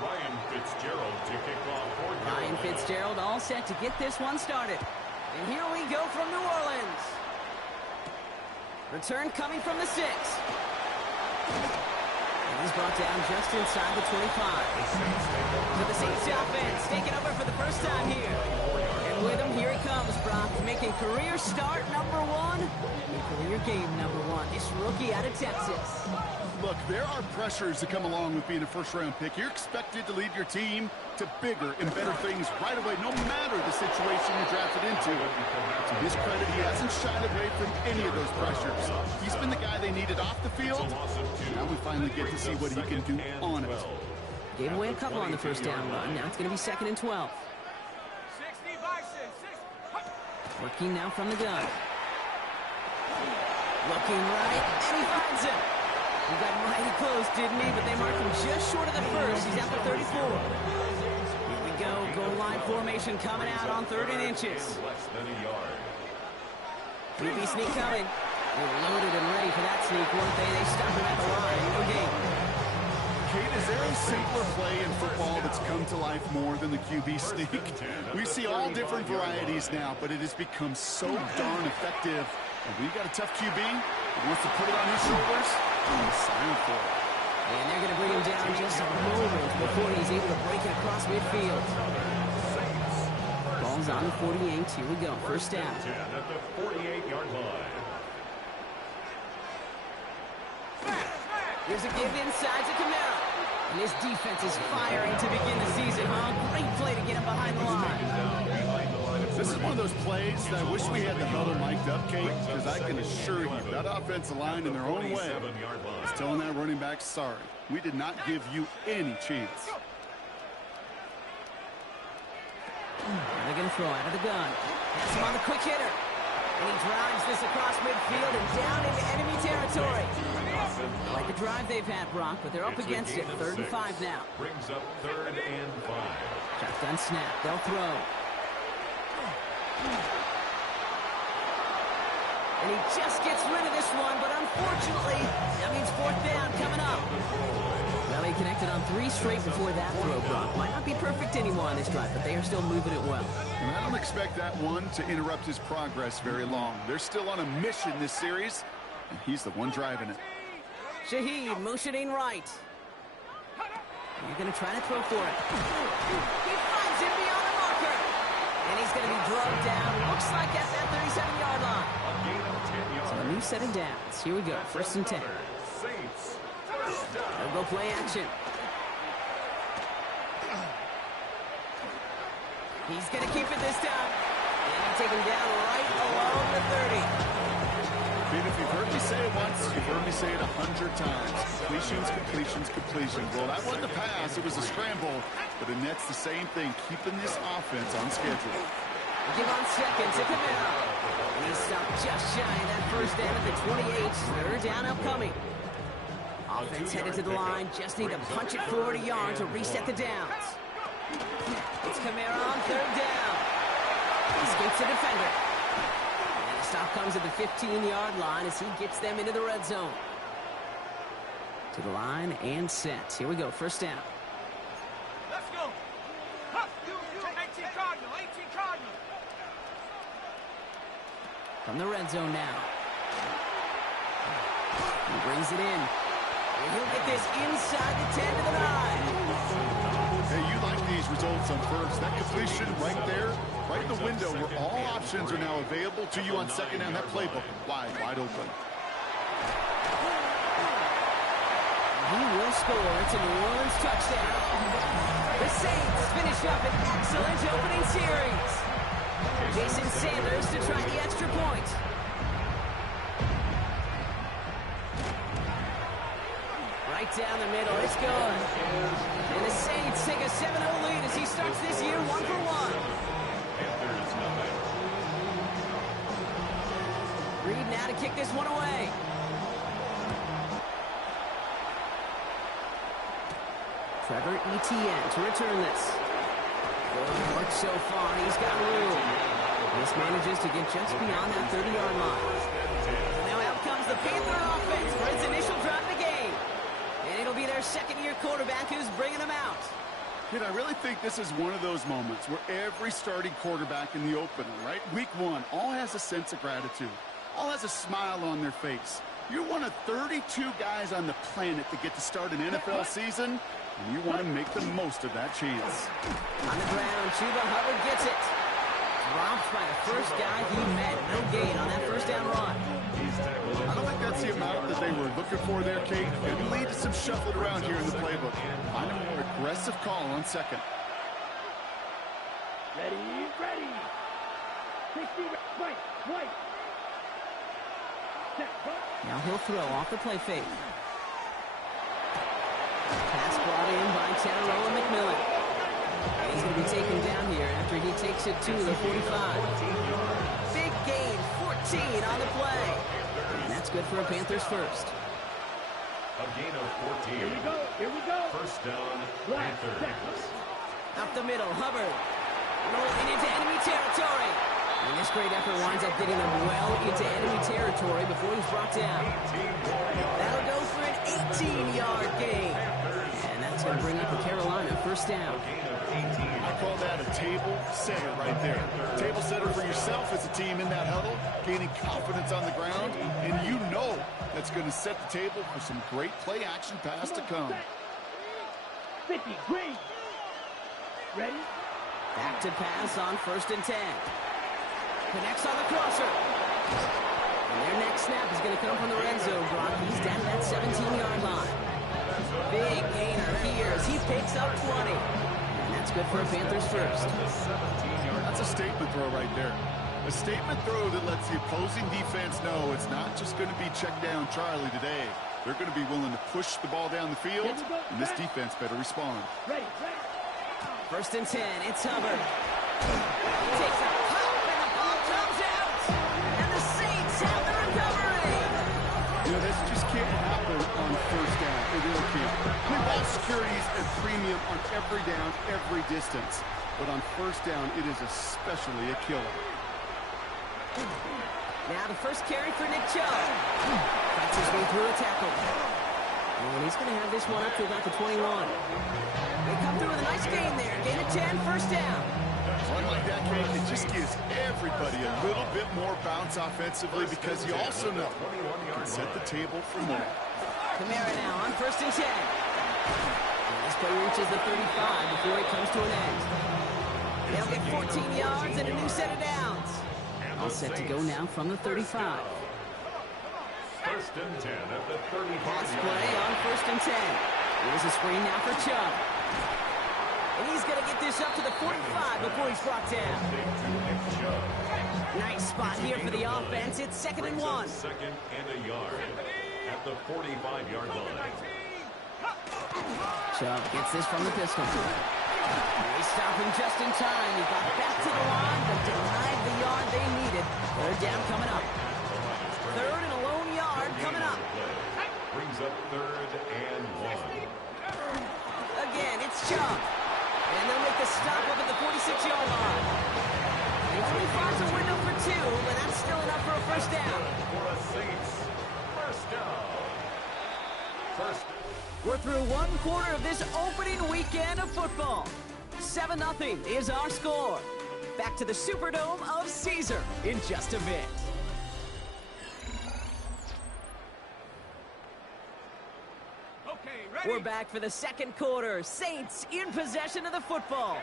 Ryan Fitzgerald all set to get this one started. And here we go from New Orleans. Return coming from the 6. And he's brought down just inside the 25. So the Saints offense taking over for the first time here. And with him, here he comes, Brock, making career start number 1 and career game number 1. This rookie out of Texas. Look, there are pressures that come along with being a first-round pick. You're expected to lead your team to bigger and better things right away, no matter the situation you're drafted into. To his credit, he hasn't shied away from any of those pressures. He's been the guy they needed off the field. Now we finally get to see what he can do on it. Gave away a couple on the first down run. Now it's going to be 2nd and 12. Working now from the gun. Looking right, and he finds him. He got mighty close, didn't he? But they marked him just short of the first. He's at the 34. Here we go. Goal line formation coming out on 3rd and inches. 3B sneak coming. They were loaded and ready for that sneak, weren't they? They stopped him at the line. No gain. Kate, is there a simpler play in football that's come to life more than the QB sneak? We see all different varieties now, but it has become so darn effective. And we've got a tough QB who wants to put it on his shoulders. Sign for it. And they're going to bring him down just a moment before he's able to break it across midfield. Ball's on the 48. Here we go. First down. At the 48-yard line. Here's a give inside to Camaro. And his defense is firing to begin the season, huh? Great play to get him behind the line. This is one of those plays that I wish we had the huddle mic'd up, Kate, because I can assure you that offensive line in their own way is telling that running back, sorry, we did not give you any chance. They're going to throw out of the gun. Pass him on the quick hitter. And he drives this across midfield and down into enemy territory. I like the drive they've had, Brock, but they're up against it. 3rd and 5 now. Brings up 3rd and 5. Shotgun snap. They'll throw. And he just gets rid of this one, but unfortunately, that means 4th down coming up. Well, he connected on 3 straight before that throw, Brock. Might not be perfect anymore on this drive, but they are still moving it well. And I don't expect that one to interrupt his progress very long. They're still on a mission this series, and he's the one driving it. Shaheed motioning right. You're going to try to throw for it. He finds him beyond the marker. And he's going to be drugged down. Looks like at that 37-yard line. So a new set of downs. Here we go. 1st and 10. They'll go play action. He's going to keep it this time. And he'll take him down right along the 30. If you've heard me say it once, you've heard me say it 100 times. Completions, completions, completions. Well, that wasn't a pass. It was a scramble. But the net's the same thing, keeping this offense on schedule. Give on 2nd to Camaro. And he stopped just shy of that first down at the 28. 3rd down upcoming. Offense headed to the line. Just need to punch it forward a yard to reset the downs. It's Camaro on 3rd down. He escapes the defender. Stop comes at the 15-yard line as he gets them into the red zone. To the line and set. Here we go. 1st down. Let's go. 18 Cardinal. 18 Cardinal. From the red zone now. He brings it in. And he'll get this inside the 10 to the 9. Hey, you like these results on first. That completion right there, right in the window where all options are now available to you on 2nd down. That playbook wide open. He will score. It's a New Orleans touchdown. The Saints finish up an excellent opening series. Jason Sanders to try the extra point. Right down the middle. It's good. And the Saints take a 7-0 lead as he starts this year 1 for 1. Reed now to kick this one away. Trevor Etienne to return this. Good work so far. He's got room. This manages to get just beyond that 30-yard line. So now out comes the Panther offense for its initial drive of the game. And it'll be their 2nd-year quarterback who's bringing them out. Kid, I really think this is one of those moments where every starting quarterback in the opener, right? Week 1, all has a sense of gratitude. All has a smile on their face. You're one of 32 guys on the planet that get to start an NFL season, and you want to make the most of that chance. On the ground, Chuba Hubbard gets it. Dropped by the first guy he met. No gain on that first down run. I don't think that's the amount that they were looking for there, Kate. It lead to some shuffling around here in the playbook. Find a more aggressive call on second. Ready. 60, right. Now he'll throw off the play fake. Pass brought in by Tataroa McMillan. And he's going to be taken down here after he takes it to the 45. Big gain, 14 on the play. And that's good for a Panthers first. A gain of 14. Here we go. First down, Panthers. Up the middle, Hubbard. Rolling into enemy territory. And this great effort winds up getting them well into enemy territory before he's brought down. That'll go for an 18-yard gain. And that's going to bring up the Carolina first down. I call that a table setter right there. Table setter for yourself as a team in that huddle, gaining confidence on the ground, and you know that's going to set the table for some great play action pass to come. 50, green. Ready? Back to pass on 1st and 10. Connects on the crosser. And their next snap is going to come from the red zone, Brock. He's down to that 17-yard line. Big gainer here as he picks up 20. And that's good for a Panthers first. That's a statement throw right there. A statement throw that lets the opposing defense know it's not just going to be check down Charlie today. They're going to be willing to push the ball down the field, and this defense better respond. Ready. 1st and 10, it's Hubbard. Takes a pop, and the ball comes out. And the Saints have the recovery. You know, this just can't happen on 1st down. It really can't. I mean, ball security is a premium on every down, every distance. But on 1st down, it is especially a killer. Now the first carry for Nick Chubb. Fights his way through a tackle. And he's going to have this one up to about the 21. They come through with a nice gain there. Gain of 10, first down. Run like that, Kate, it just gives everybody a little bit more bounce offensively because you also know you can set the table for more. Kamara now on 1st and 10. And this play reaches the 35 before it comes to an end. They'll get 14 yards and a new set of downs. All set to go now from the 35. 1st and 10 at the 35. Pass play on 1st and 10. Here's a screen now for Chubb. And he's going to get this up to the 45 before he's brought down. Nice spot here for the offense. It's 2nd and 1. 2nd and a yard at the 45-yard line. Chubb gets this from the pistol. They stop him just in time. He got back to the line, but denied the yard they needed. 3rd down coming up. 3rd and a lone yard coming up. Brings up 3rd and 1. Again, it's Chubb. And they'll make the stop up at the 46-yard line. He only finds a window for 2, but that's still enough for a first down. For a Saints first down. We're through one quarter of this opening weekend of football. 7-0 is our score. Back to the Superdome of Caesar in just a bit. We're back for the 2nd quarter. Saints in possession of the football.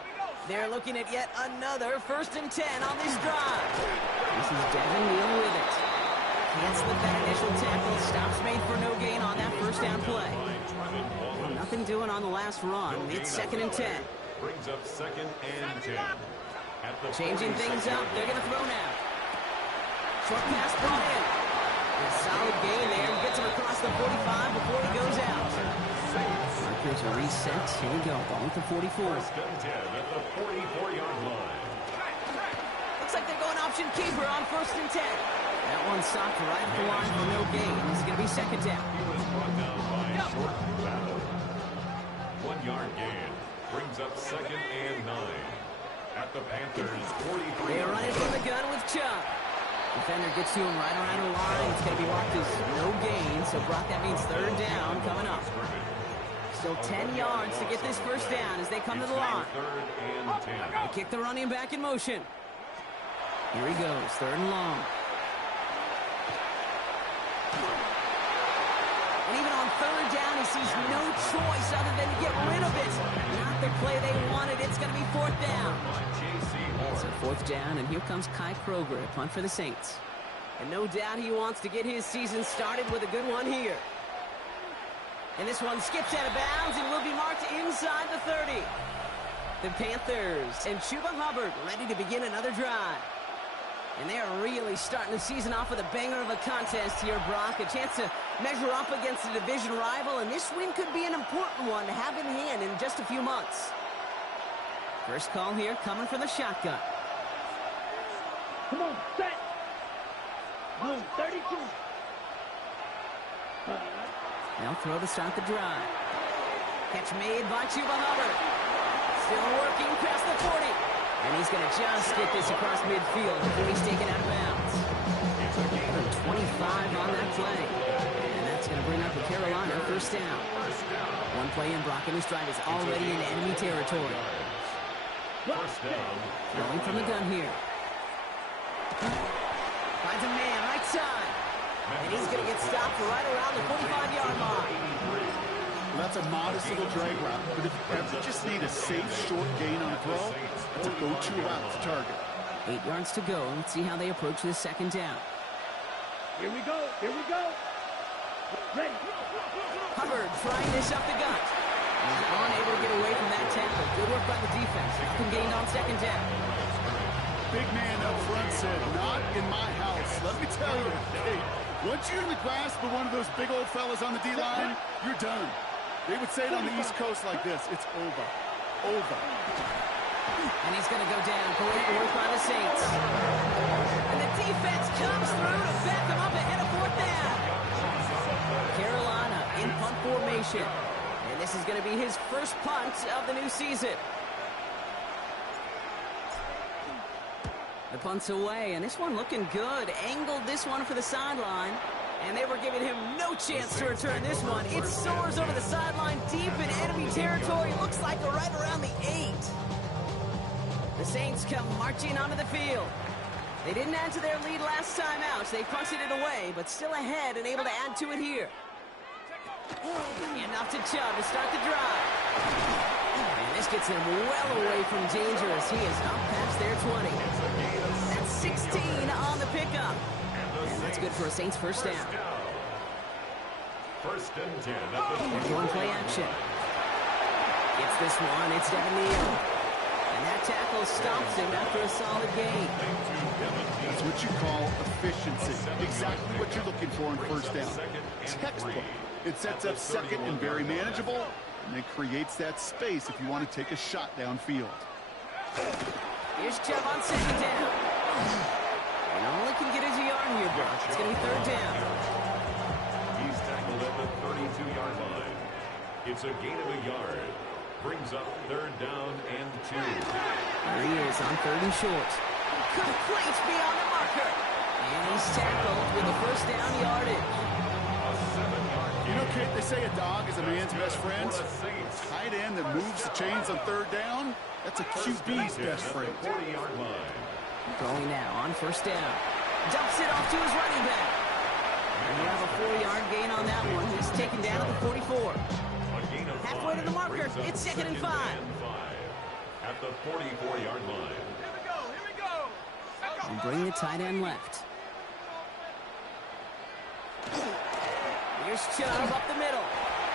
They're looking at yet another 1st and 10 on this drive. This is Devin Neal with it. Can't slip that initial tackle. Stops made for no gain on that first down play. Well, nothing doing on the last run. It's 2nd and 10. Brings up 2nd and 10. Changing things up. They're going to throw now. Short pass brought in. A solid gain there. Gets him across the 45 before he goes out. Markers are reset. Here we go. Ball with the 44. 1st and 10 at the 44-yard line. Looks like they're going option keeper on 1st and 10. That one stopped right at the line for no gain. This is going to be 2nd down. He was brought down by short battle. 1-yard gain. Brings up 2nd and 9. At the Panthers' 43. They're running from the gun with Chubb. Defender gets to him right around the line. It's going to be marked as no gain. So, Brock, that means 3rd down coming up. Still 10 yards to get this first down as they come to the line. They kick the running back in motion. Here he goes, 3rd and long. And even on 3rd down, he sees no choice other than to get rid of it. Not the play they wanted. It's going to be 4th down. So 4th down, and here comes Kai Kroger to punt for the Saints. And no doubt he wants to get his season started with a good one here. And this one skips out of bounds and will be marked inside the 30. The Panthers and Chuba Hubbard ready to begin another drive. And they are really starting the season off with a banger of a contest here, Brock. A chance to measure up against a division rival, and this win could be an important one to have in hand in just a few months. First call here coming from the shotgun. Come on, set. Move, 32. They'll throw to start the drive. Catch made by Chuba Hubbard. Still working past the 40. And he's going to just get this across midfield before he's taken out of bounds. 25 on that play. And that's going to bring up the Carolina first down. One play in, Brock, and his drive is already in enemy territory. Throwing from the gun here. Finds a man right side. And he's going to get stopped right around the 45-yard line. Well, that's a modest little drag route, but if you ever just need a safe, short gain on a throw, it's a go-to route to target. 8 yards to go. Let's see how they approach this 2nd down. Here we go. Here we go. Ready. Hubbard trying this up the gut. He's unable to get away from that tackle. Good work by the defense. Nothing gained on 2nd down. Big man up front said, not in my house. Let me tell you, hey, once you're in the grasp of one of those big old fellas on the D-line, you're done. They would say it on the East Coast like this, it's over. Over. And he's going to go down. Great work by the Saints. And the defense comes through to back them up ahead of 4th down. Carolina in punt formation. And this is going to be his first punt of the new season. The punt's away, and this one looking good. Angled this one for the sideline. And they were giving him no chance to return this one. It soars over the sideline deep in enemy territory. Looks like they're right around the 8. The Saints come marching onto the field. They didn't add to their lead last time out. They punted it away, but still ahead and able to add to it here. Enough to Chubb to start the drive. And this gets him well away from danger as he is up past their 20. That's 16 on the pickup. And that's good for a Saints first down. 1st and 10. They're going play action. Gets this one. It's Devin Neal. And that tackle stops him after a solid gain. That's what you call efficiency. Exactly what you're looking for in first down. Textbook. It sets up 2nd and very manageable, and it creates that space if you want to take a shot downfield. Here's Chubb on 2nd down. And all he can get is a yard here, Brock. It's going to be 3rd down. He's tackled at the 32-yard line. It's a gain of a yard. Brings up 3rd down and 2. There he is on 3rd and short. Complete beyond the marker. And he's tackled with the first down yardage. You know, Kate, they say a dog is a man's best friend. Tight end that moves the chains on 3rd down, that's a QB's best friend. 40-yard line. Going now on 1st down. Dumps it off to his running back. And we have a 4-yard gain on that one. He's taken down at the 44. Halfway to the marker. It's 2nd and 5. At the 44-yard line. Here we go. And bring the tight end left. Here's Chubb up the middle.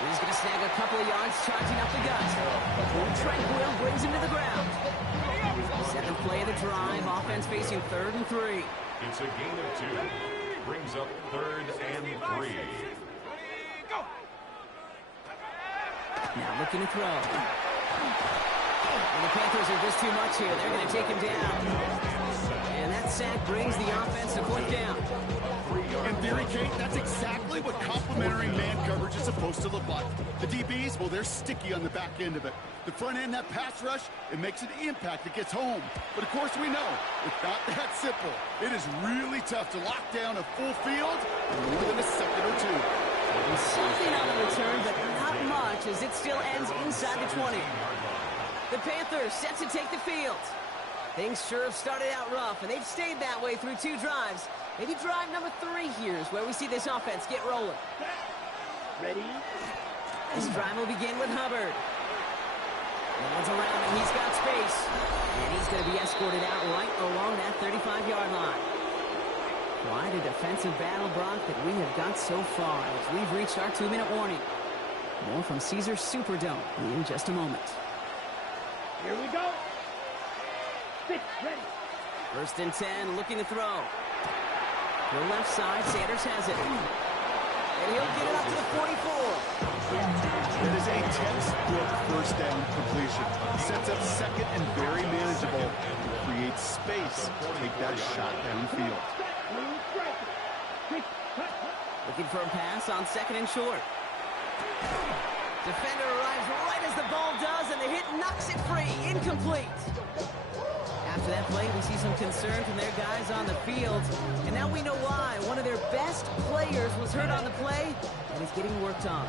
He's going to snag a couple of yards charging up the gut. Tranquil brings him to the ground. 7th play of the drive. Offense facing 3rd and 3. It's a gain of 2. Brings up 3rd and 3. Now looking to throw. And the Panthers are just too much here. They're going to take him down. And that sack brings the offense to 4th down. In theory, Kate, that's exactly what complementary man coverage is supposed to look like. The DBs, well, they're sticky on the back end of it. The front end, that pass rush, it makes an impact that gets home. But of course we know, it's not that simple. It is really tough to lock down a full field in more than a second or two. Something on the return, but not not much as it still ends inside the 20. The Panthers set to take the field. Things sure have started out rough, and they've stayed that way through 2 drives. Maybe drive number 3 here is where we see this offense get rolling. Ready? This drive will begin with Hubbard. No one's around him. He's got space. And he's going to be escorted out right along that 35-yard line. Quite a defensive battle, Brock, that we have got so far as we've reached our 2-minute warning. More from Caesars Superdome in just a moment. Here we go. 6, ready. 1st and 10, looking to throw. To the left side, Sanders has it. And he'll get it up to the 44. That is a textbook first down completion. Sets up second and very manageable. Creates space to take that shot downfield. Looking for a pass on 2nd and short. Defender arrives right as the ball does, and the hit knocks it free. Incomplete. After that play, we see some concern from their guys on the field. And now we know why. One of their best players was hurt on the play and is getting worked on.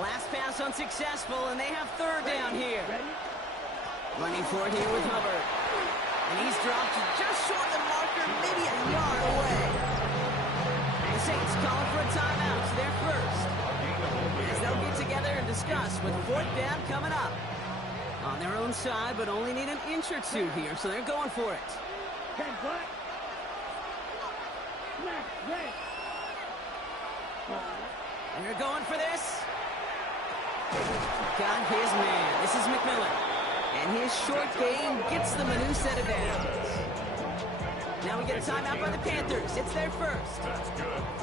Last pass unsuccessful, and they have 3rd down here. Running for it here with Hubbard. And he's dropped just short of the marker, maybe a yard away. The Saints calling for a timeout. It's their first. As they'll get together and discuss with 4th down coming up. On their own side, but only need an inch or 2 here, so they're going for it. And they're going for this. Got his man. This is McMillan. And his short game gets them a new set of downs. Now we get a timeout by the Panthers. It's their first.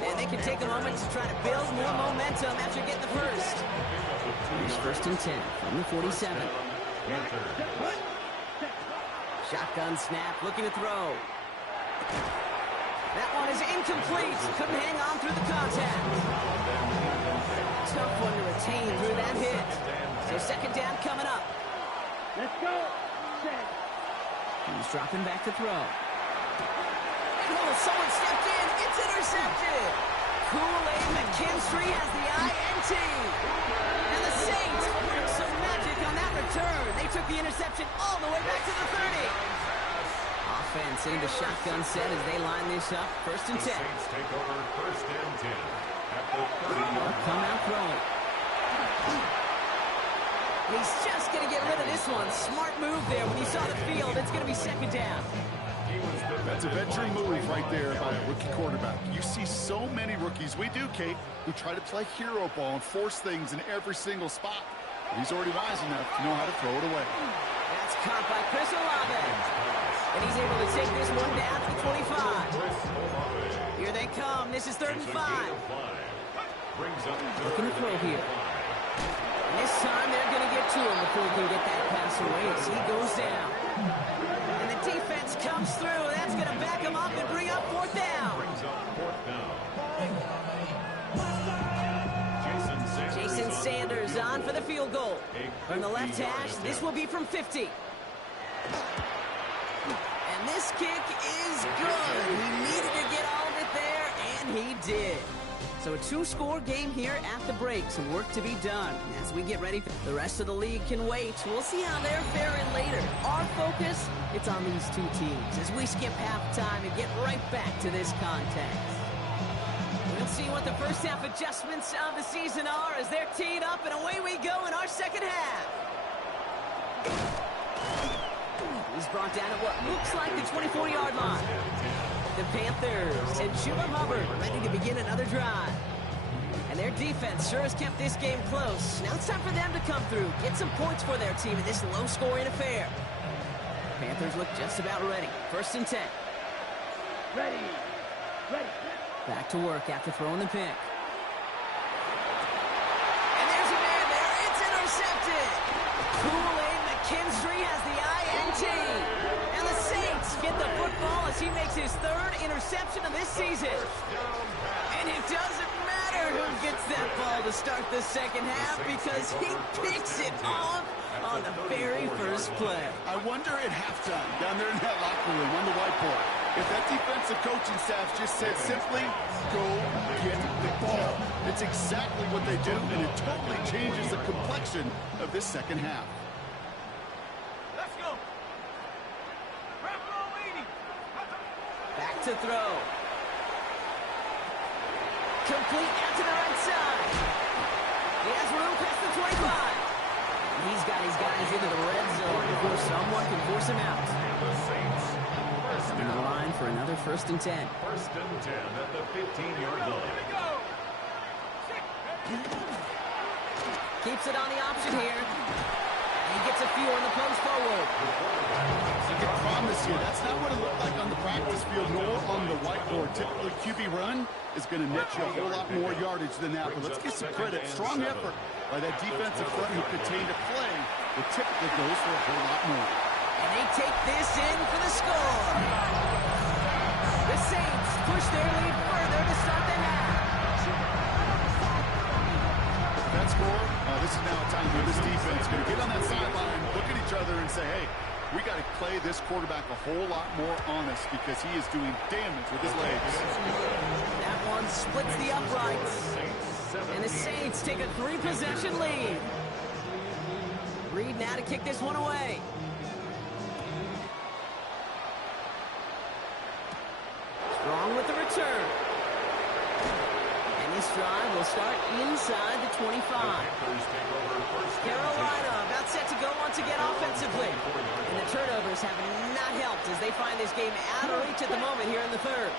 And they can take a moment to try to build more momentum after getting the first. Here's 1st and 10 from the 47. Shotgun snap, looking to throw. That one is incomplete. Couldn't hang on through the contact. Tough one to retain through that hit. So 2nd down coming up. Let's go. He's dropping back to throw. Oh, someone stepped in. It's intercepted. Kool-Aid McKinstry has the INT. And the Saints worked some magic on that return. They took the interception all the way back to the 30. Offense in the shotgun set as they line this up. 1st and 10. Saints take over 1st and 10 at the 30-yard line. Come out throwing. He's just going to get rid of this one. Smart move there. When you saw the field, it's going to be 2nd down. That's a veteran move right there by a rookie quarterback. You see so many rookies, we do, Kate, who try to play hero ball and force things in every single spot. But he's already wise enough to know how to throw it away. That's caught by Chris Olave. And he's able to take this one down to the 25. Here they come. This is 3rd and 5. Looking to throw here. And this time they're going to get to him before he can get that pass away as he goes down. And the defense comes through. That's going to back him up and bring up 4th down. Jason Sanders on for the field goal. From the left hash, this will be from 50. And this kick is good. He needed to get all of it there, and he did. So a 2-score game here at the break. Some work to be done. As we get ready, the rest of the league can wait. We'll see how they're faring later. Our focus, it's on these 2 teams as we skip halftime and get right back to this contest. We'll see what the first half adjustments of the season are as they're teed up, and away we go in our 2nd half. He's brought down at what looks like the 24-yard line. The Panthers and Chuba Hubbard ready to begin another drive. And their defense sure has kept this game close. Now it's time for them to come through, get some points for their team in this low-scoring affair. Panthers look just about ready. 1st and 10. Ready. Back to work after throwing the pick. And there's a man there. It's intercepted. Kool-Aid McKinstry has the INT. And the Saints get the football as he makes his 3rd interception of this season. And it doesn't matter who gets that ball to start the 2nd half because he picks it off on the very first play. I wonder at halftime, down there in that locker room on the whiteboard, If that defensive coaching staff just said simply, go get the ball, it's exactly what they do, and it totally changes the complexion of this second half. Let's go. Back to throw. Complete out to the right side. He has room past the 25. He's got his guys into the red zone before someone can force him out. The Saints, first In the down. line for another 1st and 10. First and 10 at the 15-yard line. Keeps it on the option here. And he gets a few on the post forward. I can promise you, that's not what it looked like on the practice field nor on the whiteboard. Typically, QB run is going to net you a whole lot more yardage than that. But let's give some credit. Strong effort by that defensive front who contained a play that typically goes for a whole lot more. And they take this in for the score. The Saints push their lead further to start the half. That score, this is now a time where this defense is going to get on that sideline, look at each other and say, hey, we got to play this quarterback a whole lot more honest because he is doing damage with his legs. That one splits the uprights. And the Saints take a 3-possession lead. Reed now to kick this one away. Strong with the return. And this drive will start inside the 25. Carolina about set to go once again offensively. And the turnovers have not helped as they find this game out of reach at the moment here in the third.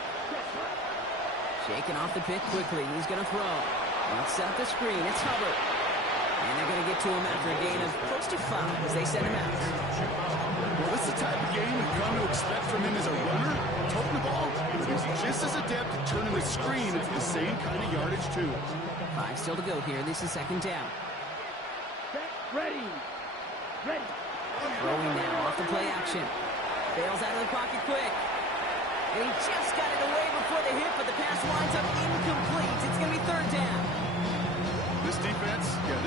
Shaking off the pick quickly. He's going to throw. Let's set the screen. It's Hubbard. And they're going to get to him after a gain of close to 5 as they send him out. Well, this is the type of game we've come to expect from him as a runner, toting the ball, but he's just as adept at turning the screen into the same kind of yardage, too. 5 still to go here. This is 2nd down. Ready. Throwing now off the play action. Bails out of the pocket quick. And he just got it away before the hit, but the pass winds up incomplete. It's going to be 3rd down. This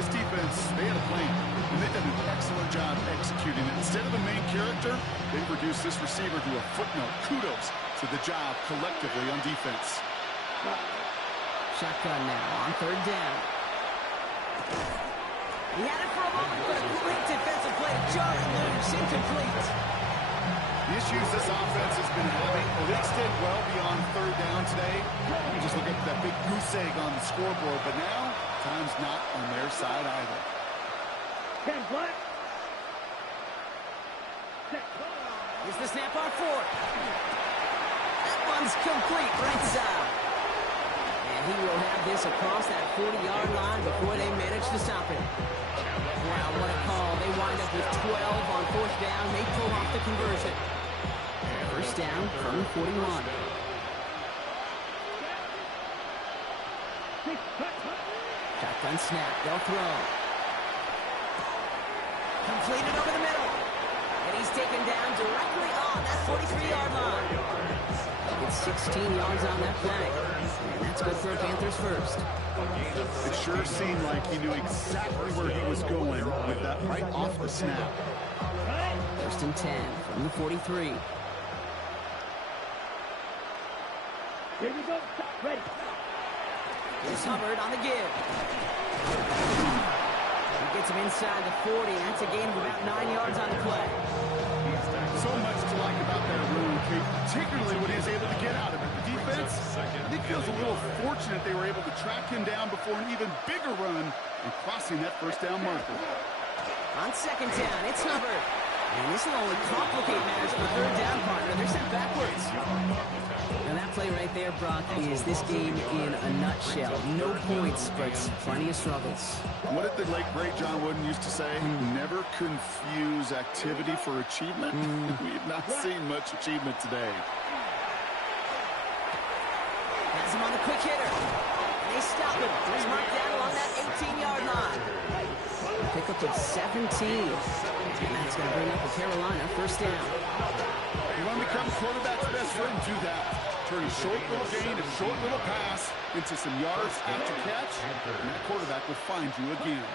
defense, they had a plan, and they've done an excellent job executing it. Instead of a main character, they've reduced this receiver to a footnote. Kudos to the job collectively on defense. Shotgun now on 3rd down. He had it for a moment, but a great defensive play. Jarring loose, incomplete. The issues this offense has been having, well, they extend well beyond 3rd down today. You just look at that big goose egg on the scoreboard, but now time's not on their side either. 10 black. Here's the snap on 4th. That one's complete right side. And he will have this across that 40-yard line before they manage to stop him. Wow, what a call. They wind up with 12 on 4th down. They pull off the conversion. 1st down from 41. Shotgun snap. They'll throw. Completed over the middle. And he's taken down directly on that 43-yard line. It's 16 yards on that play. And that's good for a Panthers first. It sure seemed like he knew exactly where he was going with that right off the snap. 1st and 10 from the 43. Here we go. Ready. Here's Hubbard on the give. He gets him inside the 40. That's a gain of about 9 yards on the play. So much to like about that run, particularly when he was able to get out of it. The defense, I think, feels a little fortunate they were able to track him down before an even bigger run and crossing that 1st down marker. On 2nd down, it's Hubbard. And this will only complicate matters for 3rd down partner. They're sent backwards. Now that play right there, Brock, is this game in a nutshell. No points, but plenty of struggles. What did the late, great John Wooden used to say? Never confuse activity for achievement. We have not seen much achievement today. Has him on the quick hitter. And they stop him. He's marked down along that 18-yard line. Pickup of 17. And that's going to bring up a Carolina 1st down. You want to become quarterback's best friend? Do that. Turn a short little gain, a short little pass into some yards after catch, and that quarterback will find you again.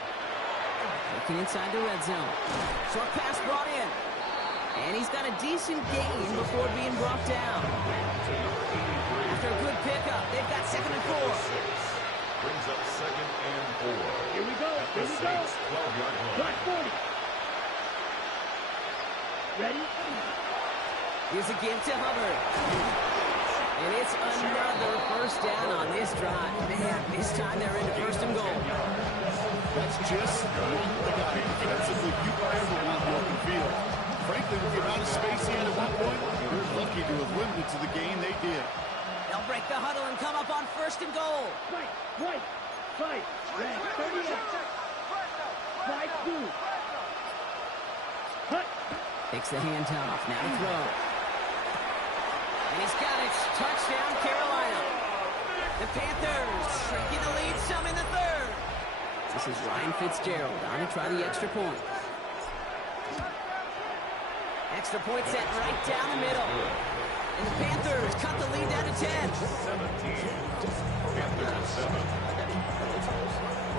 Looking inside the red zone. Short pass brought in. And he's got a decent gain before being brought down. After a good pickup, they've got 2nd and 4. Brings up 2nd and 4. Here we go. At the Here we go. Saints' 12-yard line. Black 40. Ready? Here's a give to Hubbard. And it's another first down on this drive. Man, this time they're into 1st and goal. That's just the guy. Defensively, you ever want the open field. Frankly, with the amount of space he had at one point, they're lucky to have limited to the game they did. They'll break the huddle and come up on 1st and goal. Right. Red 38. 5-2. Cut. Takes the handoff. Now to throw. And he's got it. Touchdown, Carolina. The Panthers shrinking the lead some in the 3rd. This is Ryan Fitzgerald on to try the extra point. Extra point set right down the middle. And the Panthers cut the lead down to 10. 17. Panthers 7.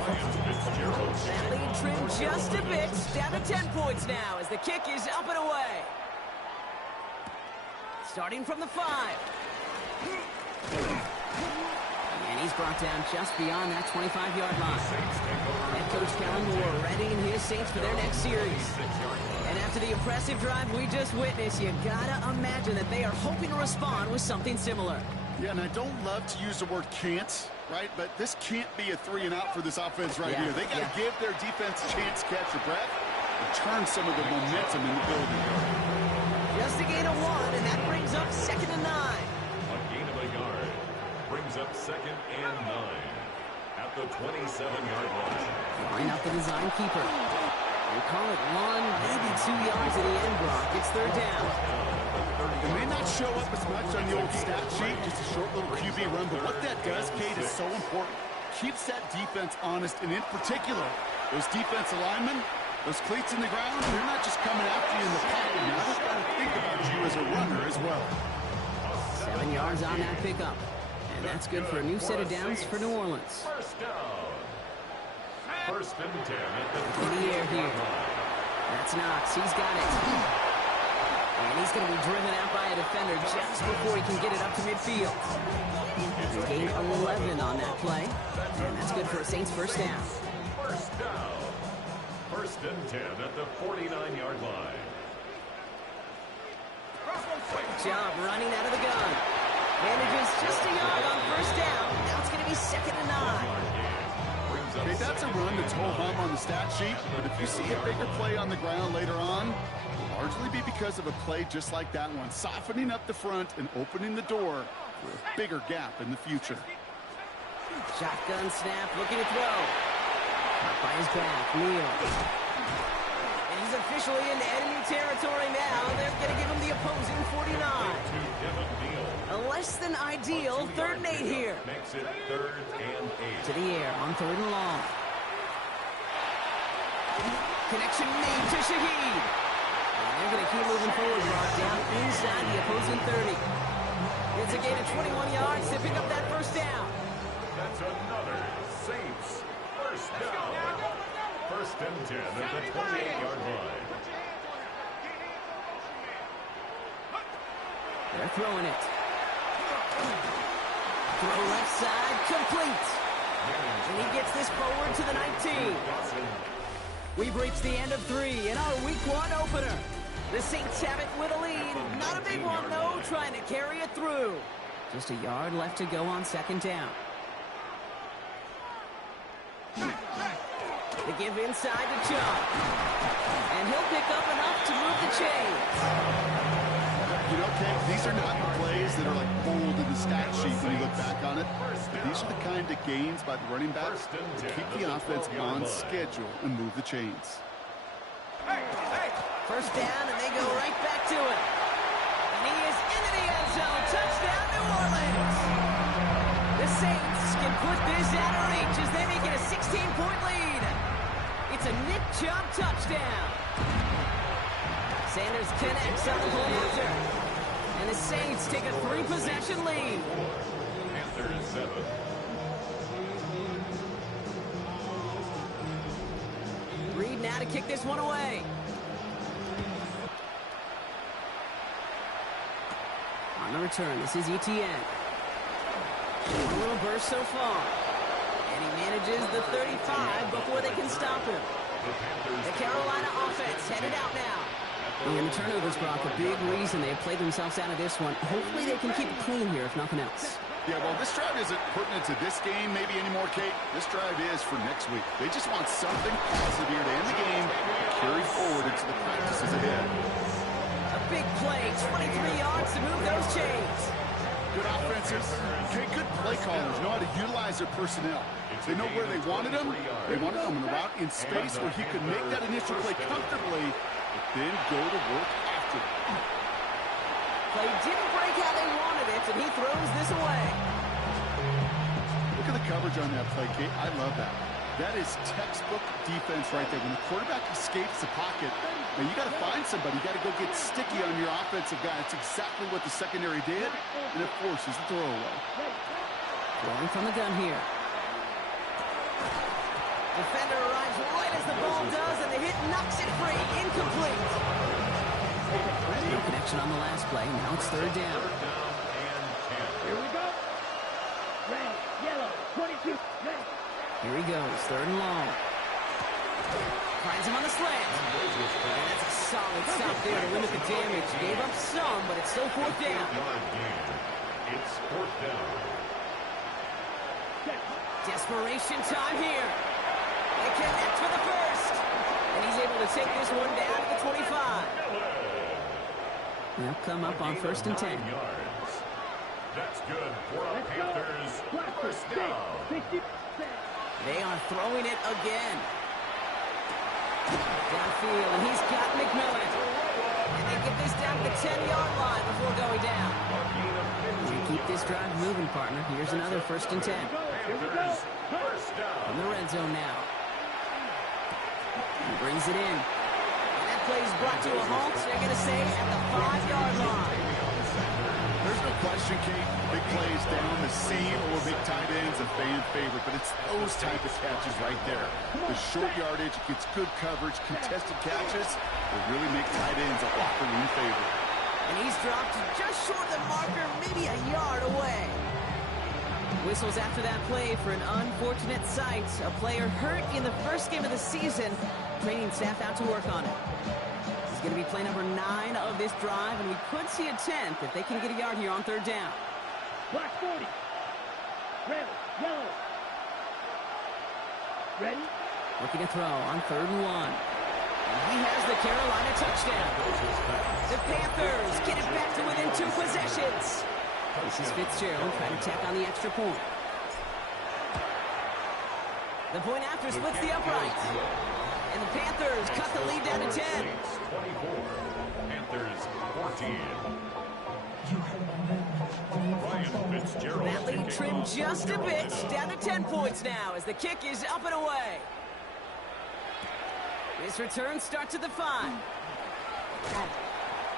Ryan Fitzgerald. That lead trimmed just a bit. Down to 10 points now as the kick is up and away. Starting from the 5. And he's brought down just beyond that 25-yard line. Head coach Kellen Moore readying his Saints for their next series. And after the impressive drive we just witnessed, you gotta imagine that they are hoping to respond with something similar. Yeah, and I don't love to use the word can't, right? But this can't be a 3-and-out for this offense right here. They got to give their defense a chance to catch their breath and turn some of the momentum in the building. Just a gain of 1, and that brings up 2nd and 9. A gain of a yard. Brings up 2nd and 9. At the 27-yard line. Line up the design keeper. They call it 1, maybe 2 yards at the end, Brock. It's 3rd down. It may not show up as much on the old stat sheet, just a short little QB run, but what that does, Kate, is so important. Keeps that defense honest, and in particular, those defensive linemen, those cleats in the ground, they're not just coming after you in the pocket. Now they've got to think about you as a runner as well. 7 yards on that pickup. And that's good for a new set of downs for New Orleans. First down. 1st and 10 at the In the air here. That's Knox. He's got it. And he's going to be driven out by a defender just before he can get it up to midfield. He gained 11 on that play. And that's good for a Saints first down. First down. 1st and 10 at the 49-yard line. Great job running out of the gun. Manages just a yard on 1st down. Now it's going to be 2nd and 9. Okay, that's a run that's ho-hum on the stat sheet, but if you see a bigger play on the ground later on, it'll largely be because of a play just like that one, softening up the front and opening the door for a bigger gap in the future. Shotgun snap, looking to throw. Caught by his back, Neal. And he's officially into enemy territory now. They're going to give him the opposing 49. A less than ideal 3rd and 8 here. Makes it 3rd and 8. To the air on 3rd and long. Connection made to Shaheed. And they're going to keep moving forward, brought down inside the opposing 30. It's a gain of 21 yards to pick up that 1st down. That's another Saints first down. 1st and 10 at the 28-yard line. They're throwing it. Throw left side, complete. And he gets this forward to the 19. We've reached the end of 3 in our Week 1 opener. The Saints have it with a lead. Not a big one, though, trying to carry it through. Just a yard left to go on 2nd down. The give inside to Chubb. And he'll pick up enough to move the chains. You know, Kate, these are not the plays that are like bold in the stat sheet when you look back on it. But these are the kind of gains by the running backs to keep the offense on schedule and move the chains. 1st down, and they go right back to it. And he is into the end zone. Touchdown, New Orleans. The Saints can put this out of reach as they make it a 16-point lead. It's a Nick Chubb touchdown. Sanders connects on the point after. And the Saints take a 3-possession lead. Panthers 7. Reed now to kick this one away. On the return, this is Etienne. One little burst so far. And he manages the 35 before they can stop him. The Carolina offense headed out now. And the turnovers, Brock, a big reason they have played themselves out of this one. Hopefully they can keep it clean here, if nothing else. Yeah, well, this drive isn't pertinent to this game maybe anymore, Kate. This drive is for next week. They just want something positive here to end the game and carry forward into the practices ahead. A big play, 23 yards to move those chains. Good offenses. Okay, good play callers know how to utilize their personnel. They know where they wanted him. They wanted him in a route in space where he could make that initial play comfortably, but then go to work after it. Play didn't break how they wanted it, and he throws this away. Look at the coverage on that play, Kate. I love that. That is textbook defense right there. When the quarterback escapes the pocket, now you got to find somebody. You got to go get sticky on your offensive guy. It's exactly what the secondary did, and it forces the throwaway. Throwing from the gun here. Defender arrives right as the ball does, and the hit knocks it free. Incomplete. No connection on the last play. Now it's third down. Here we go. Red, yellow, 22, red. Here he goes, third and long. Finds him on the slant. And that's a solid stop there to limit the damage. Gave up some, but it's still fourth down. It's fourth down. Desperation time here. They connect for the first. And he's able to take this one down to the 25. They'll come up on first and 10. That's good for a Panthers first down. They are throwing it again. Downfield, and he's got McMillan. And they get this down to the 10-yard line before going down. And keep this drive moving, partner. Here's another first and 10. Panthers first down. In the red zone now. He brings it in. And that play is brought to a halt, they're going to say, at the 5-yard line. There's no question, Kate. Big plays down the seam or big tight ends, a fan favorite, but it's those type of catches right there. The short yardage gets good coverage, contested catches that really make tight ends a locker room favorite. And he's dropped just short of the marker, maybe a yard away. Whistles after that play for an unfortunate sight. A player hurt in the first game of the season. Training staff out to work on it. He's going to be play number 9 of this drive, and we could see a 10th if they can get a yard here on third down. Black 40. Red, yellow. Ready? Looking to throw on third and 1. And he has the Carolina touchdown. The Panthers get it back to within 2 possessions. This is Fitzgerald trying to tack on the extra point. The point after splits the upright. And the Panthers cut the lead down to 10. 24. Panthers 14. Ryan Fitzgerald. That lead trimmed just a bit. Down to 10 points now as the kick is up and away. This return starts at the 5.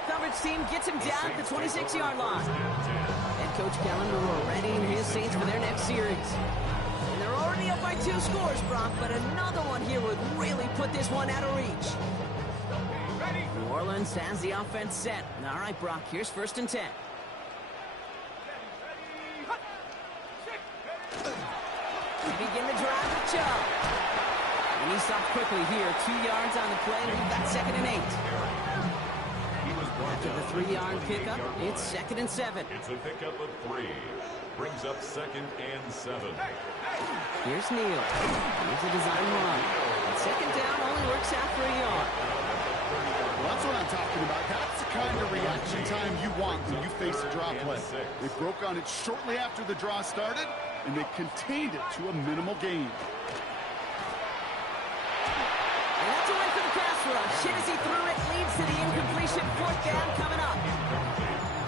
Coverage team gets him down at the 26-yard line. And Coach Kellen will readying his Saints for their next series. And they're already up by 2 scores, Brock, but another one here would really put this one out of reach. New Orleans has the offense set. All right, Brock, here's first and 10. Begin the drive with Chubb. And he stopped quickly here. 2 yards on the play. We've got second and 8. After the 3-yard pickup, it's second and 7. It's a pickup of 3. Brings up second and 7. Here's Neal. Here's a design run. And second down only works out for a yard. Well, that's what I'm talking about. That's the kind of reaction time you want when you face a draw play. They broke on it shortly after the draw started, and they contained it to a minimal gain. And that's a win for the pass rush. Hit as he threw it, leads to the incompletion. Fourth down coming up.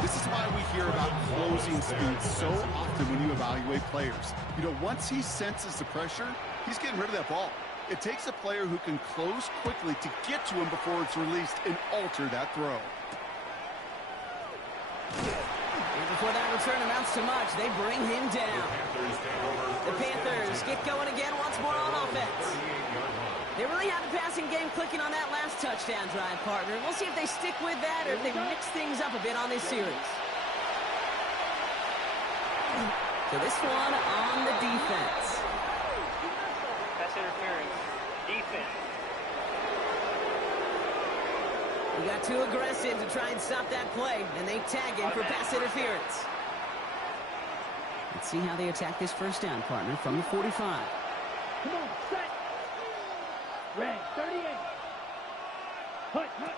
This is why we hear about closing speed so often when you evaluate players. You know, once he senses the pressure, he's getting rid of that ball. It takes a player who can close quickly to get to him before it's released and alter that throw. And before that return amounts to much, they bring him down. The Panthers get going again once more on offense. They really have the passing game clicking on that last touchdown drive, partner. We'll see if they stick with that or if they mix things up a bit on this series. So this one on the defense. Pass interference. Defense. He got too aggressive to try and stop that play, and they tag him for pass interference. Let's see how they attack this first down, partner, from the 45. Come on, set. Red, 38. Hut, hut.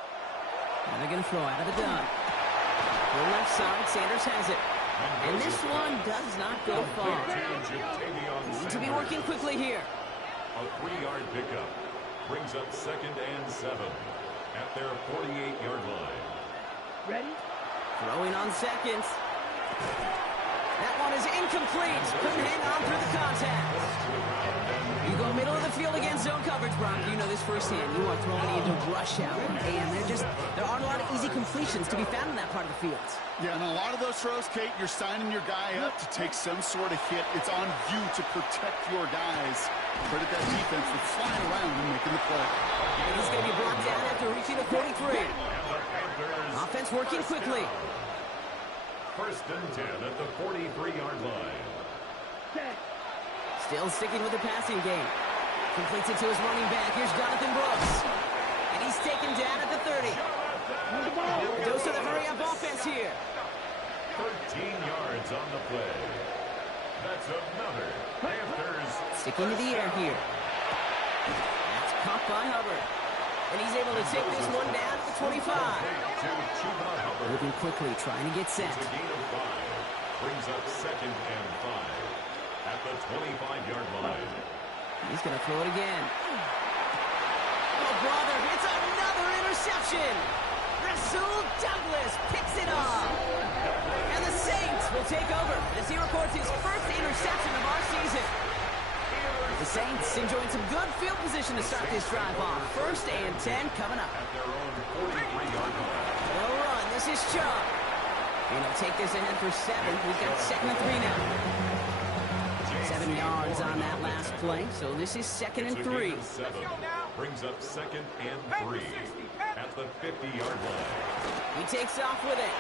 Now they're going to throw out of the gun. To the left side, Sanders has it. And this one does not go far. Need to be working quickly here. A 3-yard pickup brings up 2nd and 7 at their 48-yard line. Ready? Throwing on seconds. That one is incomplete. Couldn't hang on through the contact. You go middle of the field against zone coverage, Brock. You know this firsthand. You are throwing into rush hour. And there aren't a lot of easy completions to be found in that part of the field. Yeah, and a lot of those throws, Kate, you're signing your guy up to take some sort of hit. It's on you to protect your guys. Credit that defense for flying around and making the play. And he's going to be brought down after reaching the 43. Offense working quickly. 1st and 10 at the 43-yard line. Still sticking with the passing game. Completes it to his running back. Here's Jonathan Brooks. And he's taken down at the 30. Dose of the hurry-up offense here. 13 yards on the play. That's another Panthers. Sticking to the air here. That's caught by Hubbard. And he's able to take this one down at the 25. Moving quickly, trying to get set. It's a gain of 5. Brings up 2nd and 5 at the 25-yard line. He's going to throw it again. Oh, brother, it's another interception. Rasul Douglas picks it off. And the Saints will take over as he records his first interception of our season. The Saints enjoying some good field position to start this drive off. 1st and 10 coming up. At their own 43-yard line. They'll run. This is Chubb. And he'll take this ahead for 7. We've got 2nd and 3 now. 7 yards on that last play, so this is 2nd and 3. 7 brings up 2nd and 3 at the 50-yard line. He takes off with it.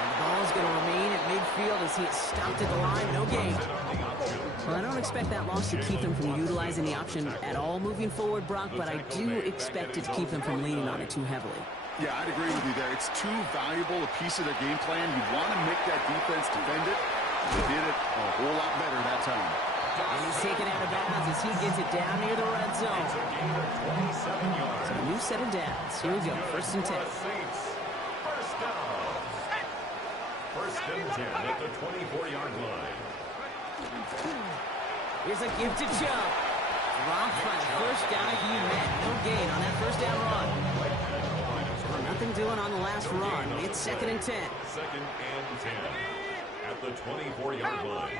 And the ball is going to remain at midfield as he is stopped at the line. No gain. Well, I don't expect that loss to keep them from utilizing the option at all moving forward, Brock, but I do expect it to keep them from leaning on it too heavily. Yeah, I'd agree with you there. It's too valuable a piece of their game plan. You want to make that defense defend it. They did it a whole lot better that time. And he's taken out of bounds as he gets it down near the red zone. It's a gain of 27 yards. So a new set of downs. Here we go, 1st and 10. Saints, 1st down. 1st and 10 at the 24-yard line. Here's a give to Chubb. Dropped by the 1st down. He met no gain on that 1st down run. Well, nothing doing on the last run. It's 2nd and 10. 2nd and 10 at the 24-yard line.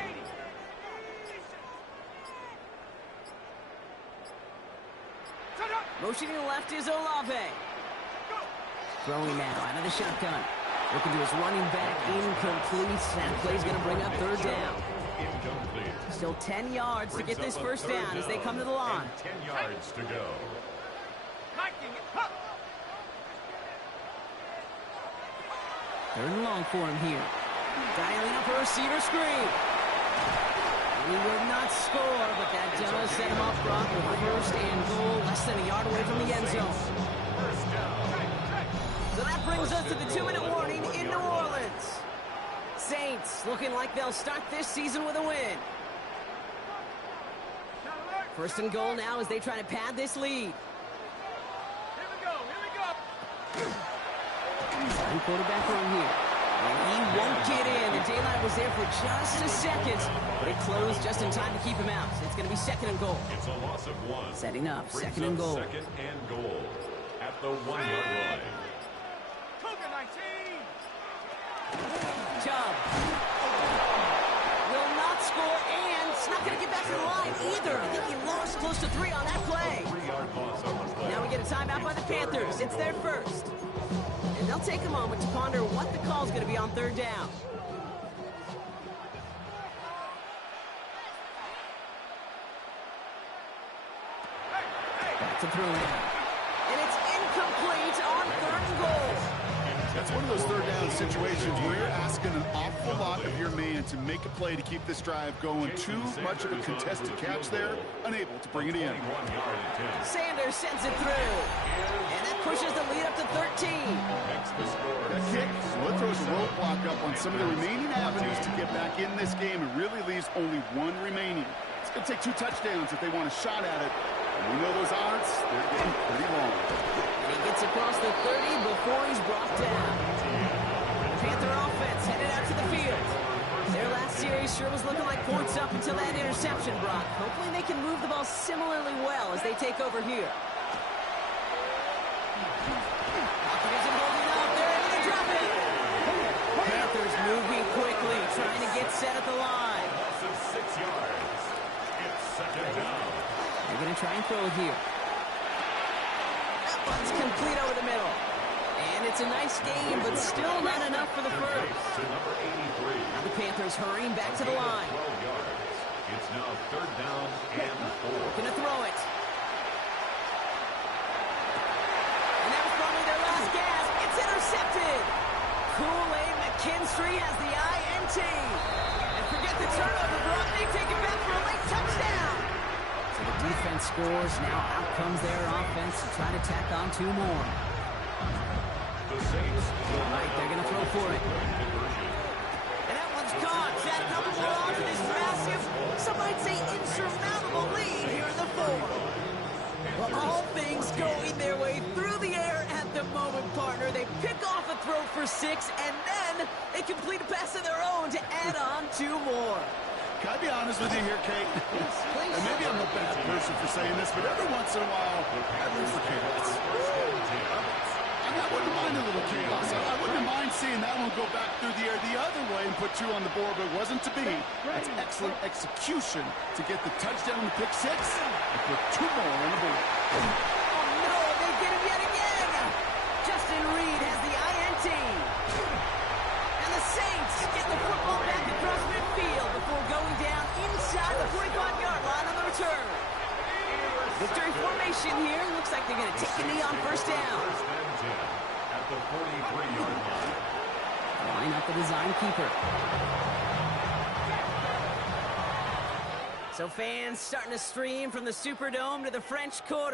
Motioning left is Olave. Throwing now out of the shotgun. Looking to his running back. Incomplete. That play's going to bring up 3rd down. Incomplete. Still 10 yards to get this 1st down as they come to the line. 10 yards to go. 3rd and long for him here. Dialing up a receiver screen. He will not score, but that does set him up, Brock, with 1st and goal, less than a yard away from the end zone. So that brings us to the 2-minute warning in New Orleans. Saints looking like they'll start this season with a win. 1st and goal now as they try to pad this lead. Starting quarterback run here. And he won't get in. The daylight was there for just a second, but it closed just in time to keep him out. So it's going to be 2nd and goal. It's a loss of 1. Setting up, Brings 2nd and up goal. 2nd and goal at the 1-yard line. Chubb will not score, and it's not going to get back to the line either. I think he lost close to 3 on that play. 3-yard loss on the play. Now we get a timeout by the Panthers. It's their first. And they'll take a moment to ponder what the call is going to be on 3rd down. Back to throw now. And it's incomplete on 3rd and goal. That's one of those third down situations where you're asking an awful lot of your man to make a play to keep this drive going. Too much of a contested catch there, unable to bring it in. Sanders sends it through. And that pushes the lead up to 13. That kick throws a roadblock up on some of the remaining avenues to get back in this game and really leaves only one remaining. It's going to take 2 touchdowns if they want a shot at it. And we know those odds, they're getting pretty long. And he gets across the 30 before he's brought down. Panther offense headed out to the field. Their last series sure was looking like points up until that interception, Brock. Hopefully they can move the ball similarly well as they take over here. Pocket isn't holding up. They're able to drop it. Panthers moving quickly, trying to get set at the line. Loss of 6 yards. It's second down. They're going to try and throw it here. That one's complete over the middle. And it's a nice game, but still not enough for the first. To number 83. Now the Panthers hurrying back to the line. 12 yards. It's now third down and 4. Going to throw it. And that was probably their last gasp. It's intercepted. Kool-Aid McKinstry has the INT. And forget the turnover, Brock. They take it back for a late touchdown. So the defense scores. Now out comes their offense to try to tack on 2 more. The Saints. All right, they're going to throw for it. And that one's caught. Jack double more on to this massive, some might say insurmountable lead here in the 4th. Well, all things going their way through the air at the moment, partner. They pick off a throw for 6, and then they complete a pass of their own to add on 2 more. Can I be honest with you here, Kate? And maybe I'm a bad person for saying this, but every once in a while, I root for chaos. I wouldn't mind a little chaos. I wouldn't mind seeing that one go back through the air the other way and put 2 on the board, but it wasn't to be. That's excellent execution to get the touchdown and pick 6 and put 2 more on the board. Oh, no, they get him yet again. Justin Reed has the INT. And the Saints get the football back across midfield before going down inside the 45-yard line on the return. Victory formation here. Looks like they're going to take a knee on first down. First and 10 at the 43-yard line. Line up the design keeper. So fans starting to stream from the Superdome to the French Quarter.